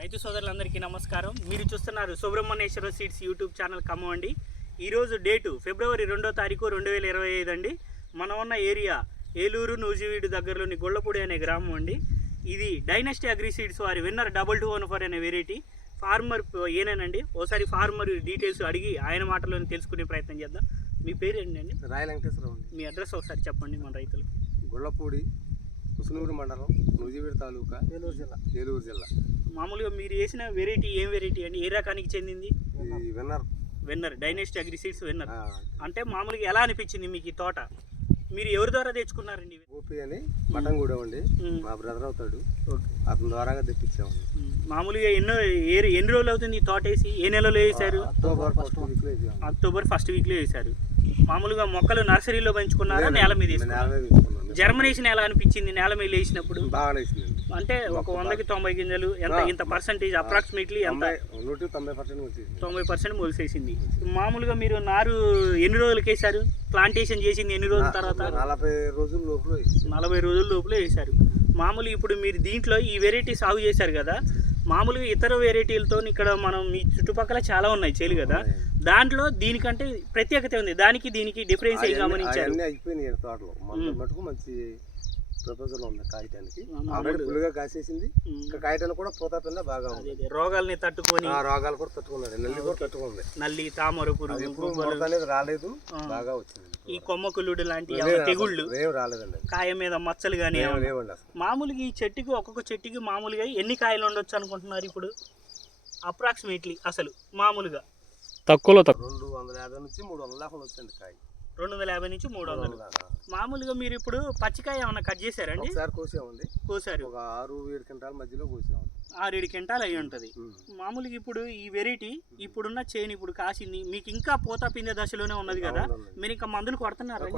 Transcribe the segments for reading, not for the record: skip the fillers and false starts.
రైతు సోదరులందరికీ నమస్కారం. మీరు చూస్తున్నారు Subrahmanyeswara seeds YouTube channel Khammam అండి. ఈరోజు డేటు ఫిబ్రవరి 2వ తారీఖు 2025 అండి. మనం ఉన్న ఏరియా ఏలూరు నూజివీడు దగ్గరలోని గొల్లపూడి అనే గ్రామం అండి. ఇది డైనస్టీ అగ్రి సీడ్స్ వారి విన్నర్ 2214 అనే వెరైటీ. ఫార్మర్ ఏనేనండి. ఓసారి ఫార్మర్ డీటెయిల్స్ అడిగి ఆయన మాటలోనే తెలుసుకునే ప్రయత్నం చేద్దాం. మీ పేరు ఏంటండి? రాయల వెంకటేశ్వరరావు అండి. మీ అడ్రస్ ఒకసారి చెప్పండి మన రైతులు. గొల్లపూడి, ఉసునూరు మండలం, నూజివీడు తాలూకా, ఏలూరు జిల్లా. మామూలుగా మీరు వేసిన వెరైటీ ఏం వెరైటీ అండి? ఏ రకానికి చెందింది? Winner dynasty agri seeds winner. అంటే మామూలుగా ఎలా అనిపించింది మీకు ఈ తోట? మీరు ఎవరి ద్వారా తెచ్చుకున్నారండి? గోపి అని మటంగూడెం అండి, మా బ్రదర్ అవుతాడు, అతని ద్వారాగా తెప్పించాము. మామూలుగా ఎన్ని రోజులు అవుతుంది ఈ తోట వేసి? ఏ నెలలో వేసారు? అక్టోబర్ ఫస్ట్ వీక్లో వేసారు. మామూలుగా మొక్కలు నర్సరీలో పెంచుకున్నారా నేల మీద వేసుకున్నారా? జర్మినేషన్ ఎలా అనిపించింది నేల మీద వేసినప్పుడు? బాగా వేసింది. అంటే ఒక 100కి 90 గింజలు ఇంత పర్సెంటేజ్ అప్రాక్సిమేట్లీ ఎంత? 90% మొలిసేసింది. మామూలుగా మీరు నారు ఎన్ని రోజులకి వేసారు? ప్లాంటేషన్ చేసింది ఎన్ని రోజుల తర్వాత? 40 రోజుల లోపల వేసారు. మామూలుగా ఇప్పుడు మీరు దీంట్లో ఈ వెరైటీ సాగు చేశారు కదా, మామూలుగా ఇతర వెరైటీలతో ఇక్కడ మనం మీ చుట్టుపక్కల చాలా ఉన్నాయి చేలు కదా, దాంట్లో దీనికంటే ప్రత్యేకత ఉంది. దానికి దీనికి డిఫరెన్స్ ఏం గమనించారు? అయిపోయినాయి తోటలో మటుకు మంచి ప్రపోజల్ ఉంది. కాయటానికి ఆల్రెడీ ఫుల్గా కాసేసింది. ఇంకా కాయటానికి కూడా పూత పింద బాగా ఉంది. రోగాల్ని తట్టుకొని రోగాలు కూడా తట్టుకున్నాడు. నల్లి కూడా తట్టుకుంది. నల్లి, తామర పురుగు అనేది రాలేదు, బాగా వచ్చింది. ఈ కొమ్మకులుడు లాంటి తెగుళ్ళు ఏం రాలేదండి. కాయ మీద మచ్చలు కానీ మామూలుగా ఈ చెట్టుకి ఒక్కొక్క చెట్టుకి మామూలుగా ఎన్ని కాయలు ఉండొచ్చు అనుకుంటున్నారు ఇప్పుడు అప్రాక్సిమేట్లీ? అసలు మామూలుగా తక్కువలో 250 నుంచి 300 దాకా వచ్చింది కాయ. 250 నుంచి 300. మామూలుగా మీరు ఇప్పుడు పచ్చికాయ ఏమన్నా కట్ చేశారండి? ఒకసారి కోసారు. ఒక 6-7 క్వింటాల మధ్యలో కోసాము. 6-7 క్వింటాలు అయి ఉంటుంది. మామూలుగా ఇప్పుడు ఈ వెరైటీ ఇప్పుడున్న చేను ఇప్పుడు కాసింది, మీకు ఇంకా పూత పిందే దశలోనే ఉన్నది కదా, మీరు ఇంకా మందులు కొడుతున్నారు?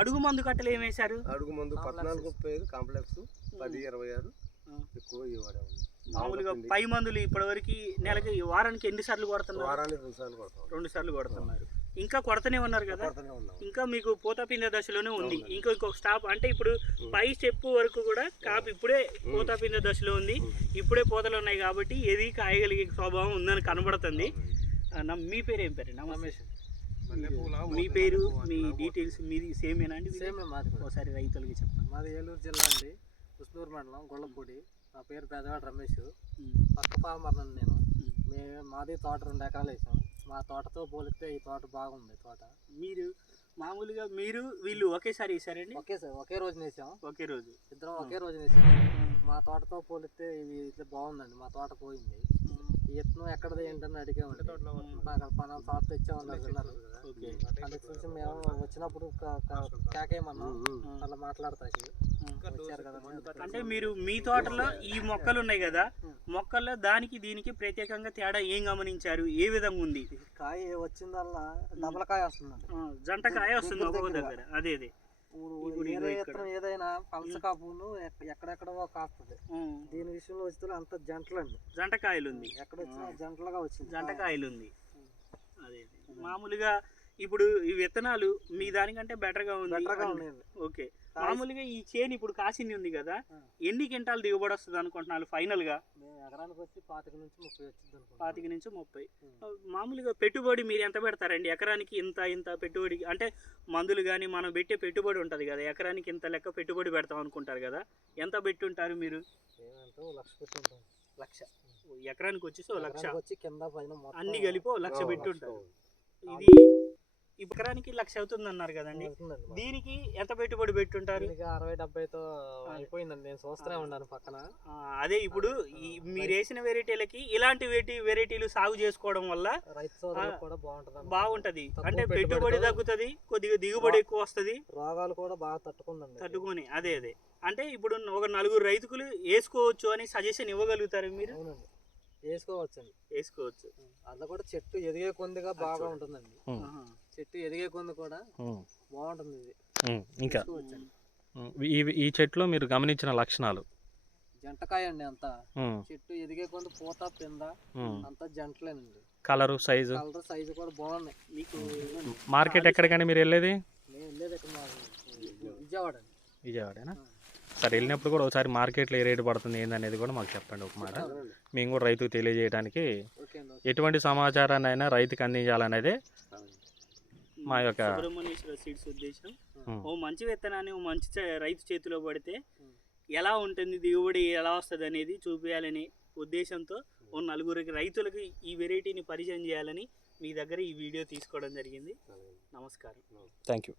అడుగు మందు కట్టలు ఏం వేశారు? అడుగు మందు 14-35 కాంప్లెక్స్ 10-26 ఎక్కువ ఇవ్వడం. మామూలుగా పై మందులు ఇప్పటివరకు నెలకి వారానికి ఎన్ని సార్లు కొడుతున్నారు? వారానికి 2 సార్లు కొడుతున్నారు. ఇంకా కొడతనే ఉన్నారు కదా, ఇంకా మీకు పూత పిందే దశలోనే ఉంది. ఇంకొక స్టాప్ అంటే ఇప్పుడు పై స్టెప్ వరకు కూడా కాపు ఇప్పుడే పూత పిందే దశలో ఉంది. ఇప్పుడే పూతలు ఉన్నాయి కాబట్టి ఏది కాయగలిగే స్వభావం ఉందని కనబడుతుంది. మీ పేరు ఏం పేరు? మీ పేరు, మీ డీటెయిల్స్ మీది సేమేనా అండి? ఒకసారి రైతులకి చెప్పండి. మాది ఏలూరు జిల్లా అండి, ఉస్నూరు మండలం, గొల్లపూడి. నా పేరు పెద్దవాడు రమేష్. పక్క ఫార్మర్ అండి నేను. మాది తోట 2 ఎకరాలు వేసాం. మా తోటతో పోలిస్తే ఈ తోట బాగుంది. తోట మీరు మామూలుగా వీళ్ళు ఒకేసారి వేసారండి? ఒకే రోజు వేసాం. ఇద్దరం ఒకే రోజు వేసాం. మా తోటతో పోలిస్తే ఇది ఇట్లా బాగుందండి. మా తోట పోయింది. ఈ ఎత్తును ఎక్కడది ఏంటని అడిగామండి. మన తోట తెచ్చామన్నారు విన్నారు. అందుకు చూసి మేము వచ్చినప్పుడు కేకేయమన్నాం, అలా మాట్లాడతాయి వచ్చారు కదా. అంటే మీరు మీ తోటలో ఈ మొక్కలు ఉన్నాయి కదా, మొక్కల్లో దానికి దీనికి ప్రత్యేకంగా తేడా ఏం గమనించారు? ఏ విధంగా ఉంది? కాయ వచ్చిందల్లా డబల్ కాయ వస్తుందండి, జంట కాయ వస్తుంది ఒక్కొక్క దగ్గర. అదే ఏదైనా పలస కాపును ఎక్కడెక్కడో కాస్తుంది. దీని విషయంలో వస్తే అంత జంటలండి, జంట కాయలు ఉంది. ఎక్కడ వచ్చినా జంటలుగా వచ్చింది, జంట కాయలు ఉంది. అదే మామూలుగా ఇప్పుడు ఈ విత్తనాలు మీ దానికంటే బెటర్గా ఉంది. ఓకే. మామూలుగా ఈ చేను ఇప్పుడు కాసింది ఉంది కదా, ఎన్ని క్వింటాలు దిగుబడి వస్తుంది అనుకుంటున్నారు ఫైనల్ గా? ఎకరానికి వచ్చి 25 నుంచి 30 వచ్చింది. 25 నుంచి 30. మామూలుగా పెట్టుబడి మీరు ఎంత పెడతారండి ఎకరానికి? ఇంత పెట్టుబడి అంటే మందులు కానీ మనం పెట్టే పెట్టుబడి ఉంటుంది కదా, ఎకరానికి ఇంత లెక్క పెట్టుబడి పెడతాం అనుకుంటారు కదా, ఎంత పెట్టుంటారు మీరు? 1,00,000 ఎకరానికి వచ్చేసి 1,00,000 వచ్చి కింద పైన అన్ని కలిపి 1,00,000 పెట్టుంటారు. ఇది ఎకరానికి 1,00,000 అవుతుంది అన్నారు కదండి, దీనికి ఎంత పెట్టుబడి పెట్టుంటారు? 60-70తో అయిపోయిందండి. నేను చూస్తూనే ఉన్నాను పక్కన. అదే ఇప్పుడు మీరు వేసిన వెరైటీలకి ఇలాంటి వెరైటీలు సాగు చేసుకోవడం వల్ల రైతు కూడా బాగుంటది. అంటే పెట్టుబడి తగ్గుతుంది, కొద్దిగా దిగుబడి ఎక్కువ వస్తుంది, రోగాలు కూడా బాగా తట్టుకుని. అదే అంటే ఇప్పుడు ఒక 4 రైతులు వేసుకోవచ్చు అని సజెషన్ ఇవ్వగలుగుతారు మీరు? వేసుకోవచ్చు. అందులో కూడా చెట్టు ఎదిగే కొందిగా బాగా ఉంటుందండి. చెట్టు ఎదిగే కొంది కూడా బాగుంటుంది. ఇంకా ఈ చెట్టులో మీరు గమనించిన లక్షణాలు? జంటకాయ అండి అంతా. చెట్టు ఎదిగే కొంది పూత పింద అంతా జంటలేనండి. కలర్ సైజు కూడా బాగున్నాయి. మీకు మార్కెట్ ఎక్కడికని మీరు వెళ్ళేది? నేను వెళ్ళేది ఇక్కడ విజయవాడేనా? సరే వెళ్ళినప్పుడు కూడా ఒకసారి మార్కెట్లో ఏ రేటు పడుతుంది ఏందనేది కూడా మాకు చెప్పండి ఒక మాట. మేము కూడా రైతుకు తెలియజేయడానికి ఓకే అండి. ఎటువంటి సమాచారాన్ని అయినా రైతుకి అందించాలనేదే మా యొక్క సుబ్రహ్మణ్యేశ్వర సీడ్స్ ఉద్దేశం. ఉమ్. ఓ మంచి విత్తనాన్ని ఓ మంచి రైతు చేతిలో పడితే ఎలా ఉంటుంది, దిగుబడి ఎలా వస్తుంది అనేది చూపించాలని ఉద్దేశంతో ఓ నలుగురికి రైతులకి ఈ వెరైటీని పరిచయం చేయాలని మీ దగ్గర ఈ వీడియో తీసుకోవడం జరిగింది. నమస్కారం. Thank you.